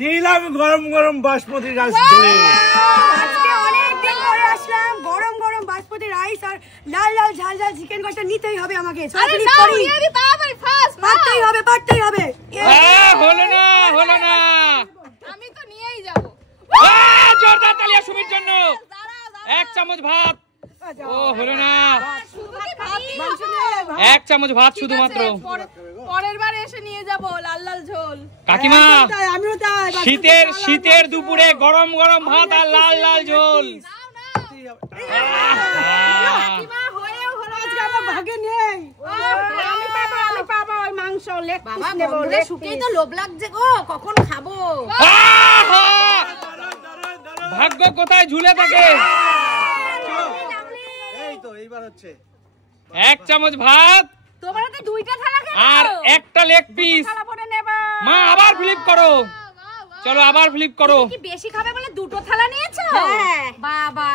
দিলাম গরম গরম বাসমতি রাইস আজকে অনেক দিন পরে আসলাম। গরম গরম বাসমতি রাইস আর লাল লাল ঝাল ঝাল চিকেন কষা নিতেই হবে আমাকে। পারতেই হবে। হলো না আমি তো নিয়েই যাব। জোরদার তালিয়া সুমির জন্য। এক চামচ ভাত। ও হলো না, এক চামচ ভাত শুধুমাত্র। পরের বার এসে নিয়ে যাব লাল লাল ঝোল। কাকিমা শীতের দুপুরে গরম গরম ভাত আর লাল লাল ঝোল। ভাগ্য কোথায় ঝুলে থাকে। এক চামচ ভাত আর একটা লেগ পিস। মা আবার ফ্লিপ করো, চলো আবার ফ্লিপ করো। বেশি খাবে বলে দুটো থালা নিয়েছো? বাবা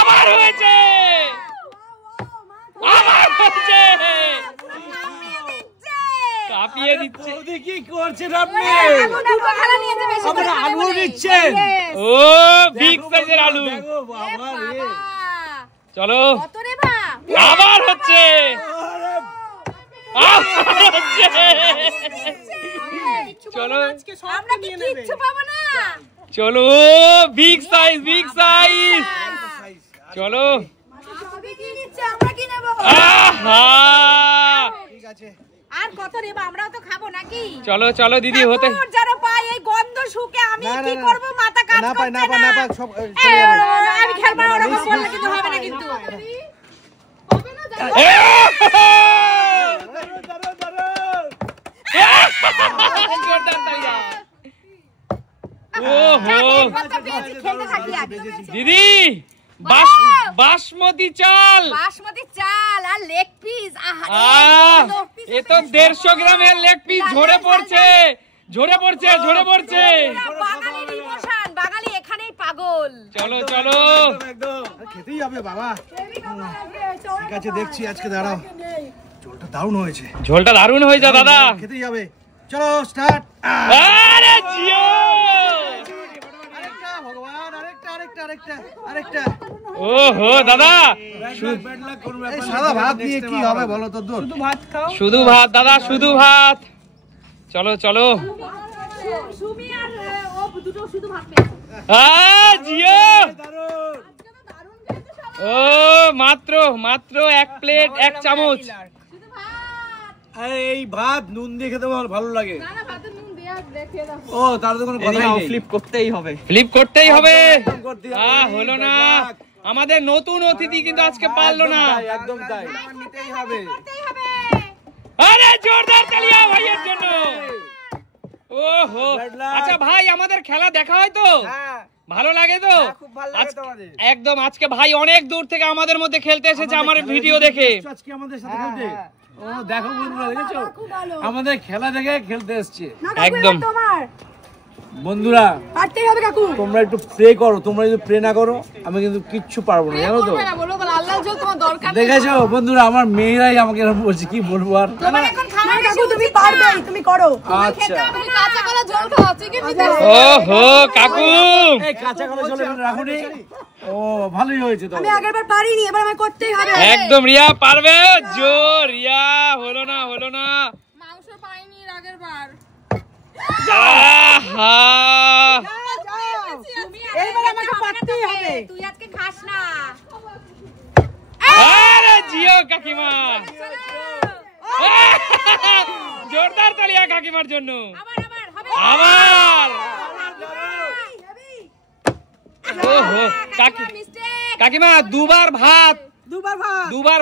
আবার হয়েছে, কাঁপিয়ে দিচ্ছে। কি করছেন আপনি? দুটো থালা নিয়েছে বেশি করে। আলু দিচ্ছেন? ও বিগ সাইজের আলু। চলো আবার হচ্ছে, চলো আমরা কি কিচ্ছু পাবো না। চলো বিগ সাইজ চলো। আর কত নেব? আমরাও তো খাবো নাকি? চলো দিদি হতে। যারা পাই এই গন্ধ শুকে আমি কি করব? মাথা কাজ করছে না। আমি খেলবো না, ওরকম বললে কিন্তু হবে না কিন্তু। দিদি বাসমতি চাল আর লেগ পিস। এ তো 150 গ্রামের লেগ পিস ঝরে পড়ছে। বাঙালি এখানেই পাগল। চলো খেতেই হবে বাবা। ঠিক আছে দেখছি আজকে, দাঁড়াও। ঝোলটা দারুণ হয়েছে। ঝোলটা দারুণ হয়েছে দাদা, খেতেই হবে। চলো স্টার্ট। আরে জিও, আরেকটা। ওহো দাদা, সাদা ভাত দিয়ে কি হবে বলো তো? শুধু ভাত দাদা, শুধু ভাত। চলো জিও। ও মাত্র এক প্লেট, এক চামচ। এই ভাত নুন দিয়ে খেতে ভালো লাগে। ও তার তো কোনো কথা নেই, ফ্লিপ করতেই হবে। হলো না, আমাদের নতুন অতিথি কিন্তু আজকে পারলো না। একদম তাই, নিতেই হবে। আরে জোরদার তালিয়া ভাইয়ের জন্য। ওহো আচ্ছা ভাই, আমাদের খেলা দেখা হয় তো? ভালো লাগে তো? একদম। আজকে ভাই অনেক দূর থেকে আমাদের মধ্যে খেলতে এসেছে, আমার ভিডিও দেখে। আজকে আমাদের সাথে খেলতে। ও দেখো বন্ধুরা, দেখেছো আমাদের খেলা দেখে খেলতে এসেছে। একদম বন্ধুরা, পারতেই হবে কাকু। তোমরা একটু প্রে করো, তোমরা যদি প্রে না করো আমি কিন্তু কিচ্ছু পারবো না, জানো তো? দেখেছো বন্ধুরা, আমার মেয়েরাই আমাকে এরকম বলছে, কি বলবো আর। তুমি পারবে, তুমি করো। আচ্ছা ওহো কাকু, এই কাঁচা কলা ঝোল রাখুনি। ও ভালোই হয়েছে তো। আমি আগেরবার পারিনি, এবার আমায় করতেই হবে। একদম রিয়া পারবে। জোর রিয়া, হলো না। মাংস পাইনি আগেরবার। এইবার আমাকে পারতেই হবে। তুই আজকে খাস না। আরে জিও কাকিমা, জোরদার তালিয়া কাকিমার জন্য। আবার ওহো কাকিমা দুবার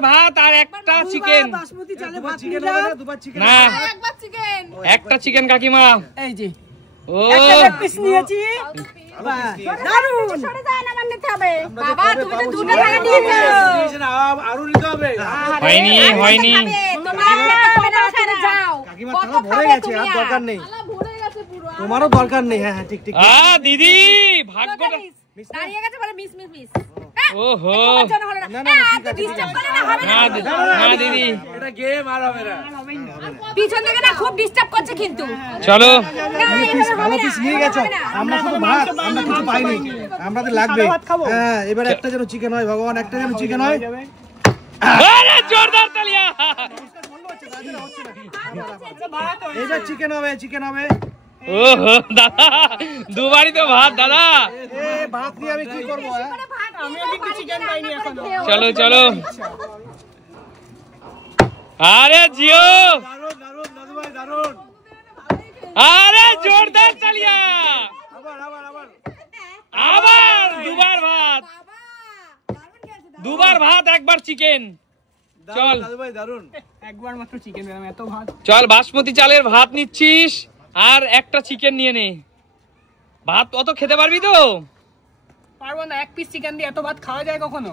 ভাত আর একটা চিকেন। বাসমতি চালে ভাত না, একটা চিকেন কাকিমা। এই যে ও একটা পিস নিয়েছি। দারুণ। বাবা তুমি তো দুটো থালা নিয়েছো। আরো নিতে হবে। হয়নি। কাকিমা থালা ভরে গেছে, আর দরকার নেই। তোমারও দরকার নেই। হ্যাঁ ঠিক। দিদি ভাগ্যটা দাঁড়িয়ে গেছে বলে মিস। ওহো না ঠিক আছে। না দিদি, এটা গেম আর হবে না। পিছন থেকে না খুব ডিস্টার্ব করছে কিন্তু। চলো ভালো পিস নিয়ে গেছো, আমরা শুধু ভাত, আমরা কিছু পাইনি, আমাদের লাগবে। হ্যাঁ এবার একটা যেন চিকেন হয় ভগবান, একটা যেন চিকেন হয়। আরে জোরদার তালিয়া। এইবার চিকেন হবে, চিকেন হবে। ওহো দাদা দুবারই তো ভাত দাদা। এ ভাত নিয়ে আমি কি করব? আমিও কিন্তু চিকেন পাইনি এখনো। চলো চলো। আরে জিও, দারুন দারুন দাদু ভাই দারুন। আরে জোরদার তালিয়া। আবার আবার আবার আবার দুবার ভাত, দুবার ভাত একবার চিকেন। চল দাদু ভাই দারুন। একবার মাত্র চিকেন দিলাম, এত ভাত চল বাসমতি চালের ভাত নিচ্ছিস আর একটা চিকেন নিয়ে নে। ভাত অত খেতে পারবি তো? পারবো না, এক পিস চিকেন দিয়ে এত ভাত খাওয়া যায় কখনো?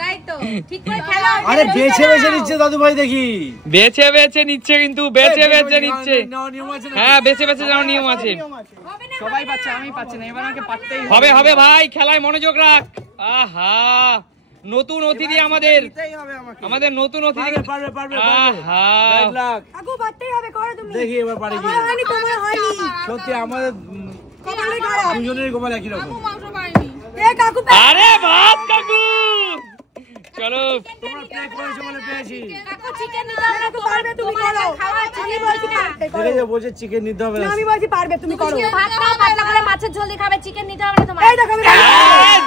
তাই তো ঠিক করে খেলো। আরে বেছে বেছে নিচ্ছে দাদু ভাই দেখি। বেছে বেছে নিচ্ছে কিন্তু, বেছে বেছে নিচ্ছে। নিয়ম আছে না? হ্যাঁ বেছে বেছে যাওয়ার নিয়ম আছে। সবাই পাচ্ছে, আমি পাচ্ছি না, এবার আমাকে পারতেই হবে হবে ভাই, খেলায় মনোযোগ রাখ। আহা নতুন অতিথি আমাদের, আমাদের নতুন অতিথি। পারবে পারবে আহা কাকু পারতেই হবে, করো তুমি। দেখি এবার পারি কি। আমার হয়নি, তোমার হয়নি। সত্যি আমাদের কপালে খারাপ। দুজনের কপাল একই রকম। এ কাকু আরে ভাত কাকু। চলো তোমরা প্লে করেছো বলে পেয়েছি। কাকু চিকেন নিতে হবে না, কাকু পারবে, তুমি করো। আমি বলছি পারবে, করো। দেখে যে বলছে চিকেন নিতে হবে না, না। আমি বলছি পারবে, তুমি করো। ভাত খাও, পাতলা করে মাছের ঝোল দিয়ে খাবে, চিকেন নিতে হবে না তোমার। এই দেখো আমি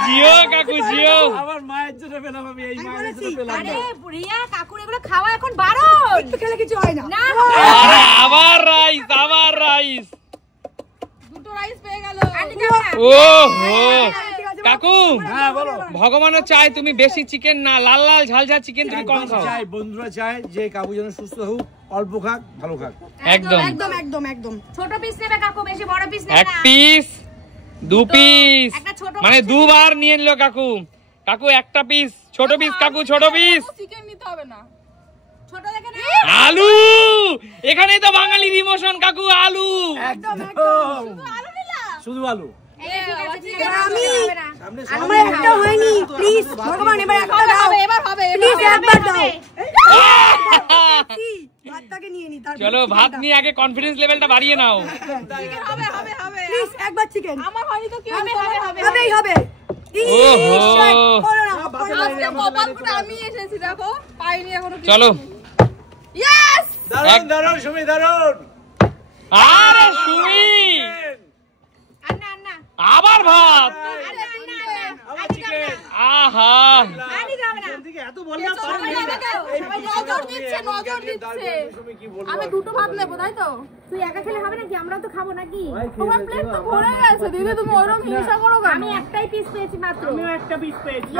জিও কাকু জিও। আমার মায়ের জন্য পেলাম, আমি এই মায়ের জন্য পেলাম। আরে রিয়া কাকুর এগুলো খাওয়া এখন বারণ। একটু খেলে কিছু হয় না। না আরে আবার রাইস, আবার রাইস। দুটো রাইস পেয়ে গেল। ওহো কাকু হ্যাঁ বলো। ভগবানও চায় তুমি বেশি চিকেন না, লাল লাল ঝাল ঝাল চিকেন তুমি কম খাও। চাই বন্ধুরা চায় যে কাকু যেন সুস্থ হোক, অল্প খাক, ভালো খাক। একদম একদম একদম একদম। ছোট পিস নেবে কাকু, বেশি বড় পিস নেবে এক না। পিস, দু পিস, একটা ছোট মানে দুবার নিয়ে নিল কাকু। কাকু একটা পিস, ছোট পিস কাকু, ছোট পিস। চিকেন নিতে হবে না, ছোট দেখে না। আলু, এখানেই তো বাঙালির ইমোশন কাকু, আলু। একদম শুধু আলু। আমি আমার একটা হয়নি, প্লিজ ভগবান এবার একটা দাও। এবার হবে, প্লিজ একবার দাও। ভাতটাকে নিয়ে নি, তারপর চলো ভাত নিয়ে আগে কনফিডেন্স লেভেলটা বাড়িয়ে নাও। হবে হবে হবে। প্লিজ একবার চিকেন। আমার হয়নি তো কি হবে? হবে হবে। হবেই হবে। ওহো। করো না, আজকে কপাল ফুটে আমি এসেছি, দেখো পাইনি এখনো কিছু। চলো ইয়েস। দারুন দারুন সুমি দারুন। আরে সুমি আন্না আন্না। আবার ভাত। আরে আন্না আন্না। আবার চিকেন। আহা আনি যাবে না। এদিকে এত বললাম সবাই নজর দিচ্ছে, নজর দিচ্ছে। সুমি কি বলবো? আমি দুটো ভাত নেবো, তাই তো? তুই একা খেলে হবে নাকি? আমরাও তো খাবো নাকি? তোমার প্লেট তো ভরে গেছে, দিদি তুমি ওরকম হিংসা করো কেন? আমি একটাই পিস পেয়েছি মাত্র। আমিও একটা পিস পেয়েছি।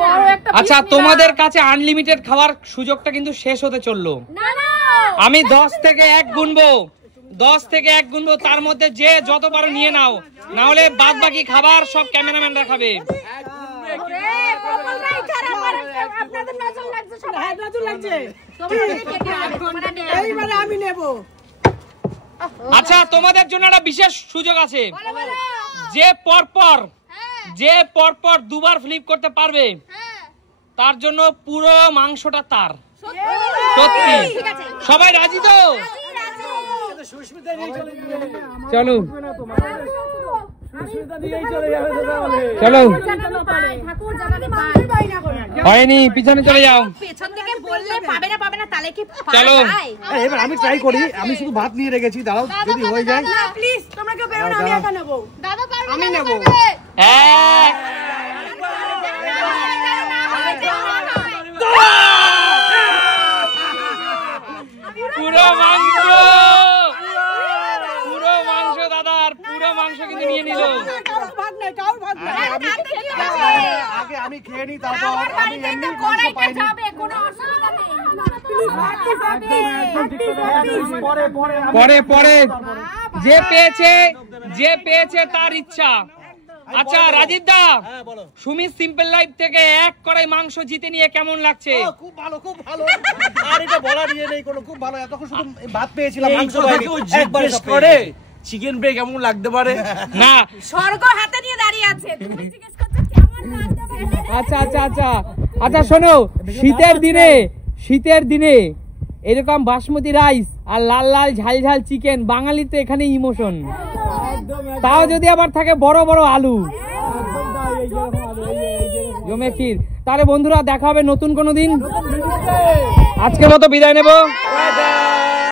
বড় একটা আচ্ছা তোমাদের কাছে আনলিমিটেড খাওয়ার সুযোগটা কিন্তু শেষ হতে চললো। না না। আমি 10 থেকে 1 গুনবো, 10 থেকে 1 গুনবো, তার মধ্যে যে যত পারো নিয়ে নাও, না হলে বাদ বাকি খাবার সব ক্যামেরাম্যানরা খাবে। ওরে কপালটাই খারাপ, আপনাদের নজর লাগছে সবাই। নজর লাগছে। তোমার কেটে হবে, তোমার এইবারে আমি নেব। আচ্ছা তোমাদের জন্য একটা বিশেষ সুযোগ আছে। বলো বলো। যে পরপর দুবার ফ্লিপ করতে পারবে হ্যাঁ। তার জন্য পুরো মাংসটা তার। সত্যি? সত্যি ঠিক আছে। সবাই রাজি তো? সুস্মিতা নিয়ে চলে যাবে। চলো সুস্মিতা নিয়েই চলে যাবে তাহলে। চলো ঠাকুর জানাতে পাই না করে। হয়নি, পিছনে চলে যাও। পেছন থেকে বললে পাবে না তাহলে কি চলো। এবার আমি ট্রাই করি, আমি শুধু ভাত নিয়ে রেখেছি, দাঁড়াও যদি হয়ে যায়। না প্লিজ তোমরা কেউ বেরো না, আমি একা নেব। দাদা পারবে, আমি নেব। এক পুরো মাংস, পুরো মাংস দাদার, পুরো মাংস কিন্তু নিয়ে নিল। কারোর ভাত নাই, কারোর ভাত নাই। আগে আমি খেয়ে নিই, তারপর আমি এমনি মাংস পাইনি। পরে পরে পরে পরে যে পেয়েছে তার ইচ্ছা। আচ্ছা রাজীব দা, সুমি সিম্পল লাইফ থেকে 1 কড়াই মাংস জিতে নিয়ে কেমন লাগছে? খুব ভালো খুব ভালো। আর এটা বলার ইয়ে নেই কোনো, খুব ভালো। এতক্ষণ শুধু ভাত পেয়েছিলাম, মাংস পাইনি। একবার করে চিকেন ব্রেক কেমন লাগতে পারে না স্বর্গ হাতে নিয়ে দাঁড়িয়ে আছে, তুমি জিজ্ঞেস করছো কেমন লাগবে? আচ্ছা শোনো, শীতের দিনে এরকম বাসমতি রাইস আর লাল লাল ঝাল ঝাল চিকেন, বাঙালি তো এখানে ইমোশন। তাও যদি আবার থাকে বড় বড় আলু, জমে ক্ষীর। তাহলে বন্ধুরা দেখা হবে নতুন কোনো দিন, আজকের মতো বিদায় নেব।